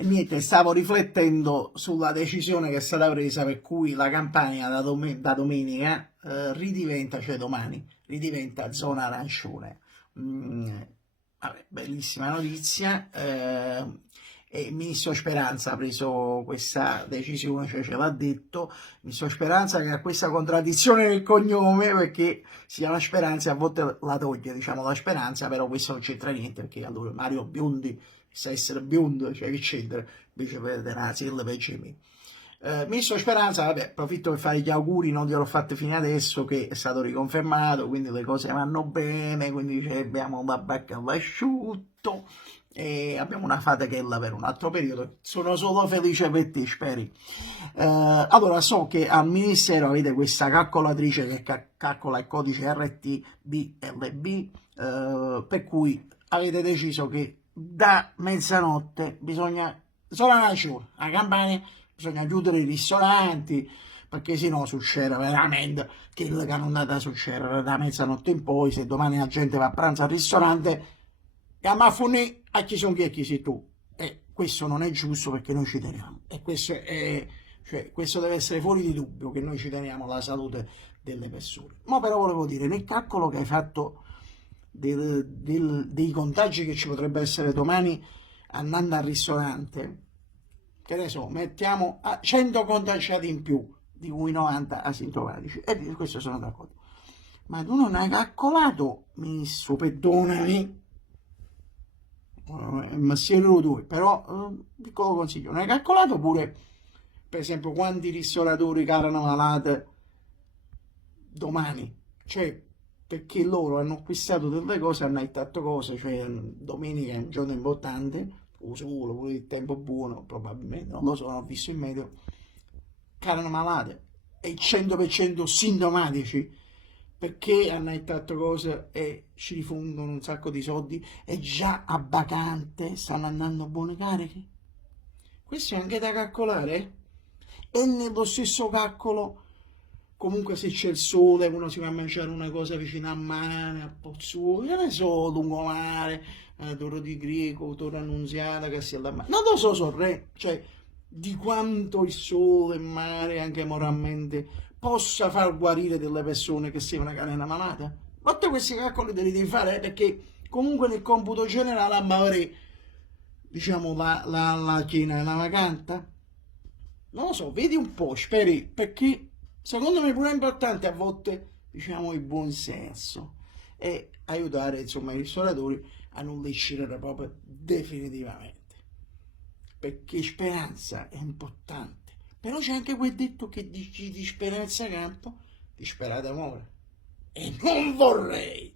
E niente, stavo riflettendo sulla decisione che è stata presa per cui la Campania da domenica ridiventa, cioè domani, ridiventa zona arancione. Vabbè, bellissima notizia. E il ministro Speranza ha preso questa decisione, cioè ce l'ha detto. Il ministro Speranza che ha questa contraddizione nel cognome, perché si chiama Speranza e a volte la toglie, diciamo, la Speranza, però questo non c'entra niente, perché allora Mario Biondi sa essere biondo, cioè che c'entra, invece per la sigla per me. Ministro Speranza, vabbè, approfitto per fare gli auguri, non gliel'ho fatto fino adesso, che è stato riconfermato, quindi le cose vanno bene, quindi abbiamo una bacca all'asciutto e abbiamo una fatechella per un altro periodo. Sono solo felice per te, speri. Allora, so che al Ministero avete questa calcolatrice che calcola il codice RTBLB, per cui avete deciso che da mezzanotte bisogna, solo a Campania, bisogna chiudere i ristoranti, perché sennò succede veramente che il cannonata succede da mezzanotte in poi. Se domani la gente va a pranzo al ristorante, chiama a fornire a chi sono chi e chi sei tu. E questo non è giusto, perché noi ci teniamo. E questo deve essere fuori di dubbio, che noi ci teniamo alla salute delle persone. Ma però volevo dire, nel calcolo che hai fatto dei contagi che ci potrebbe essere domani andando al ristorante, che ne so, mettiamo a 100 contagiati in più, di cui 90 asintomatici, e di questo sono d'accordo. Ma tu non hai calcolato, ministro, perdonami, il mestiere lo tuo, però piccolo consiglio, non hai calcolato pure, per esempio, quanti ristoratori carano malate domani? Cioè, perché loro hanno acquistato delle cose, hanno aiutato cose, cioè domenica è un giorno importante, o solo, pure il tempo buono, probabilmente, non lo so, non ho visto in medio, carano malate e 100% sintomatici, perché hanno aiutato cose e ci rifondono un sacco di soldi e già a vacante stanno andando buone cariche. Questo è anche da calcolare, e nello stesso calcolo comunque se c'è il sole uno si va a mangiare una cosa vicino a mare, a Pozzuolo, che ne so, lungomare, Toro di Greco, Toro Annunziata, Castellammare, non lo so, cioè di quanto il sole, il mare, anche moralmente, possa far guarire delle persone che siano una canena malata. Ma te questi calcoli te li devi fare, perché comunque nel computo generale avrei, diciamo, la cena e la vacanta. Non lo so, vedi un po', speri, perché secondo me è pure importante a volte, diciamo, il buon senso e aiutare, insomma, i ristoratori a non decidere proprio definitivamente, perché speranza è importante, però c'è anche quel detto che dici di speranza campo, disperata muore, e non vorrei